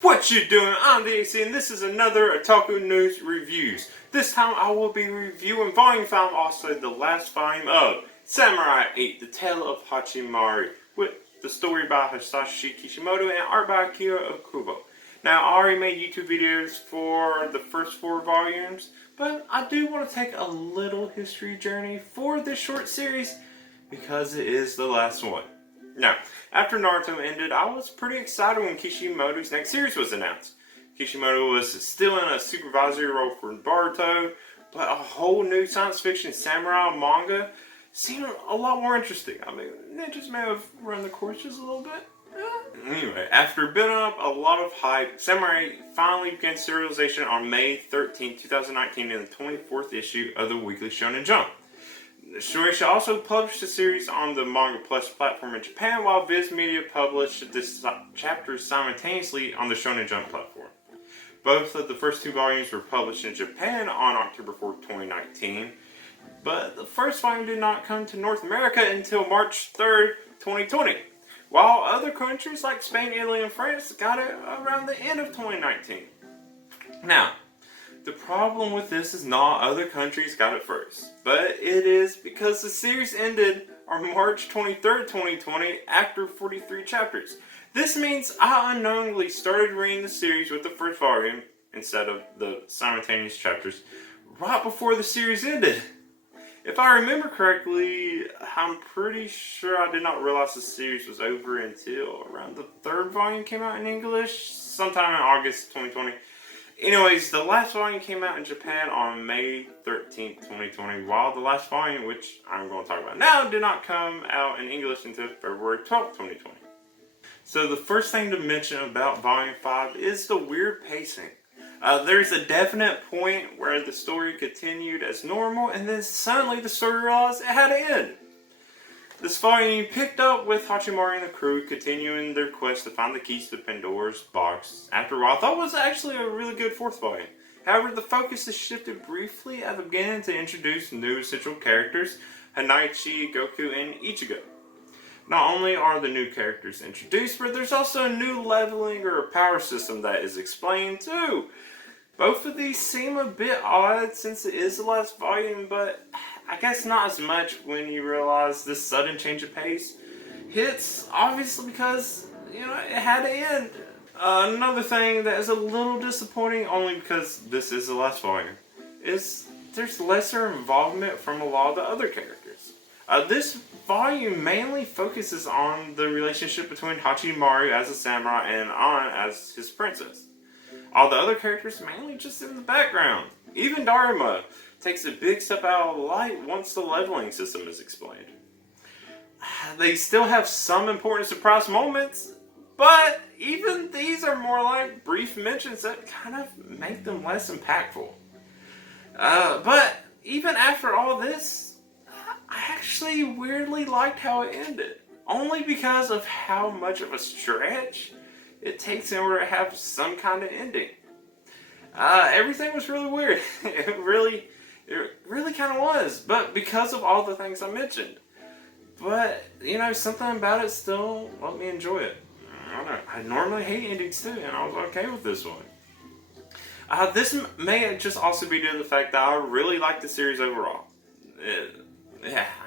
What you doing? I'm the AC and this is another Otaku News Reviews. This time I will be reviewing Volume 5, also the last volume of Samurai 8, The Tale of Hachimaru, with the story by Hisashi Kishimoto and art by Akira Okubo. Now, I already made YouTube videos for the first 4 volumes, but I do want to take a little history journey for this short series because it is the last one. Now, after Naruto ended, I was pretty excited when Kishimoto's next series was announced. Kishimoto was still in a supervisory role for Naruto, but a whole new science fiction samurai manga seemed a lot more interesting. I mean, ninjas may have run the course just a little bit. Anyway, after building up a lot of hype, Samurai finally began serialization on May 13, 2019 in the 24th issue of the Weekly Shonen Jump. Shueisha also published the series on the Manga Plus platform in Japan, while Viz Media published this chapter simultaneously on the Shonen Jump platform. Both of the first 2 volumes were published in Japan on October 4, 2019, but the first volume did not come to North America until March 3, 2020, while other countries like Spain, Italy, and France got it around the end of 2019. Now, the problem with this is not other countries got it first, but it is because the series ended on March 23rd, 2020 after 43 chapters. This means I unknowingly started reading the series with the first volume instead of the simultaneous chapters right before the series ended. If I remember correctly, I'm pretty sure I did not realize the series was over until around the 3rd volume came out in English, sometime in August 2020. Anyways, the last volume came out in Japan on May 13th, 2020, while the last volume, which I'm going to talk about now, did not come out in English until February 12th, 2020. So the first thing to mention about Volume 5 is the weird pacing. There's a definite point where the story continued as normal, and then suddenly the story realized it had to end. This volume picked up with Hachimaru and the crew continuing their quest to find the keys to Pandora's box after what I thought was actually a really good 4th volume. However, the focus is shifted briefly at the beginning to introduce new essential characters, Hanaichi, Goku, and Ichigo. Not only are the new characters introduced, but there's also a new leveling or power system that is explained too. Both of these seem a bit odd since it is the last volume, but I guess not as much when you realize this sudden change of pace hits, obviously because, it had to end. Another thing that is a little disappointing, only because this is the last volume, is there's lesser involvement from a lot of the other characters. This volume mainly focuses on the relationship between Hachimaru as a samurai and An as his princess. All the other characters mainly just in the background. Even Dharma takes a big step out of the light once the leveling system is explained. They still have some important surprise moments, but even these are more like brief mentions that kind of make them less impactful. But even after all this, I actually weirdly liked how it ended. Only because of how much of a stretch it takes in order to have some kind of ending. Everything was really weird. It really kind of was. But because of all the things I mentioned. But, something about it still let me enjoy it. I don't know. I normally hate endings too, and I was okay with this one. This may just also be due to the fact that I really liked the series overall. I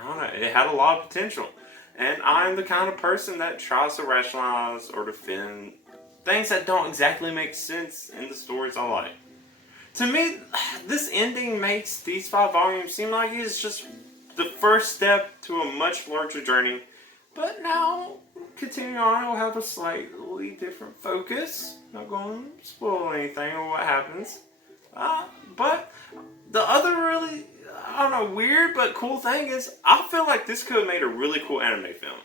don't know. It had a lot of potential. And I'm the kind of person that tries to rationalize or defend things that don't exactly make sense in the stories I like. To me, this ending makes these 5 volumes seem like it's just the first step to a much larger journey. But now, continuing on, it'll have a slightly different focus. Not going to spoil anything or what happens. But the other really, weird but cool thing is, I feel like this could have made a really cool anime film.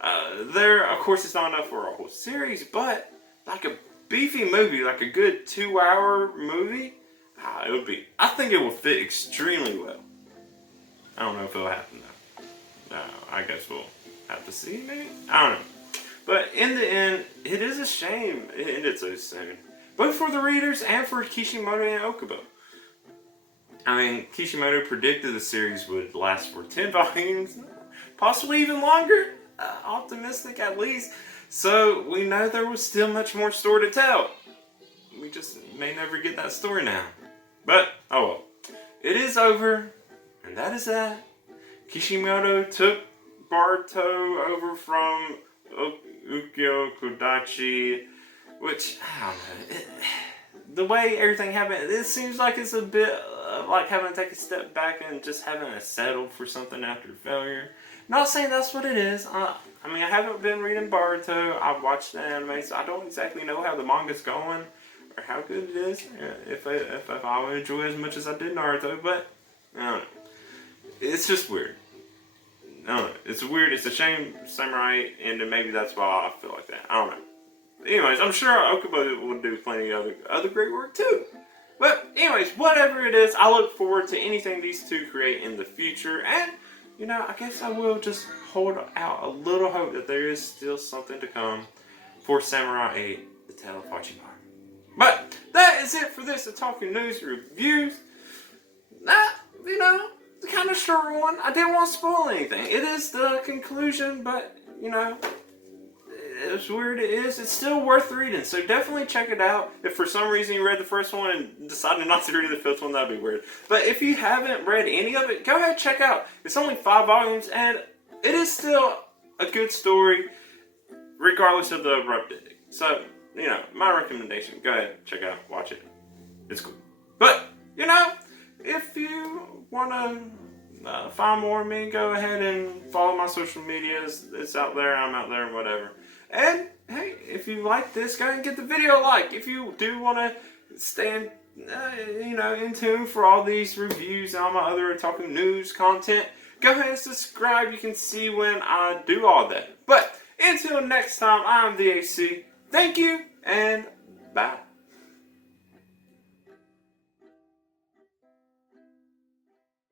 Of course, it's not enough for a whole series, but like a beefy movie, like a good 2-hour movie, it would be. I think it will fit extremely well. I don't know if it'll happen though. I guess we'll have to see, maybe? I don't know. But in the end, it is a shame it ended so soon. Both for the readers and for Kishimoto and Okubo. Kishimoto predicted the series would last for 10 volumes, possibly even longer. Optimistic at least. So we know there was still much more story to tell. we just may never get that story now. But, oh well. It is over, and that is that. Kishimoto took Baruto over from Ukyo Kodachi, which, I don't know, the way everything happened, it seems like it's a bit like having to take a step back and just having to settle for something after failure. Not saying that's what it is. I mean, I haven't been reading Baruto. I've watched the anime, so I don't exactly know how the manga's going or how good it is. If I would enjoy it as much as I did Naruto, but I don't know. It's just weird. I don't know. It's weird. It's a shame Samurai ended. Maybe that's why I feel like that. I don't know. Anyways, I'm sure Okubo will do plenty of other great work too. But anyways, whatever it is, I look forward to anything these two create in the future. And, you know, I guess I will just hold out a little hope that there is still something to come for Samurai 8, The Tale of Hachimaru. But that is it for this Otaku News Reviews. You know, the kind of short one. I didn't want to spoil anything. It is the conclusion, but, you know, as weird it is, it's still worth reading. So definitely check it out. If for some reason you read the first one and decided not to read the fifth one, that'd be weird. But if you haven't read any of it, go ahead and check out. It's only 5 volumes, and it is still a good story, regardless of the abrupt ending. So, you know, my recommendation, go ahead, check it out, watch it. It's cool. But, you know, if you want to find more of me, go ahead and follow my social medias. It's out there, I'm out there, whatever. And, hey, if you like this, go ahead and get the video a like. If you do want to stay in tune for all these reviews and all my other Otaku news content, go ahead and subscribe. You can see when I do all that. But, until next time, I'm the AC. Thank you, and bye.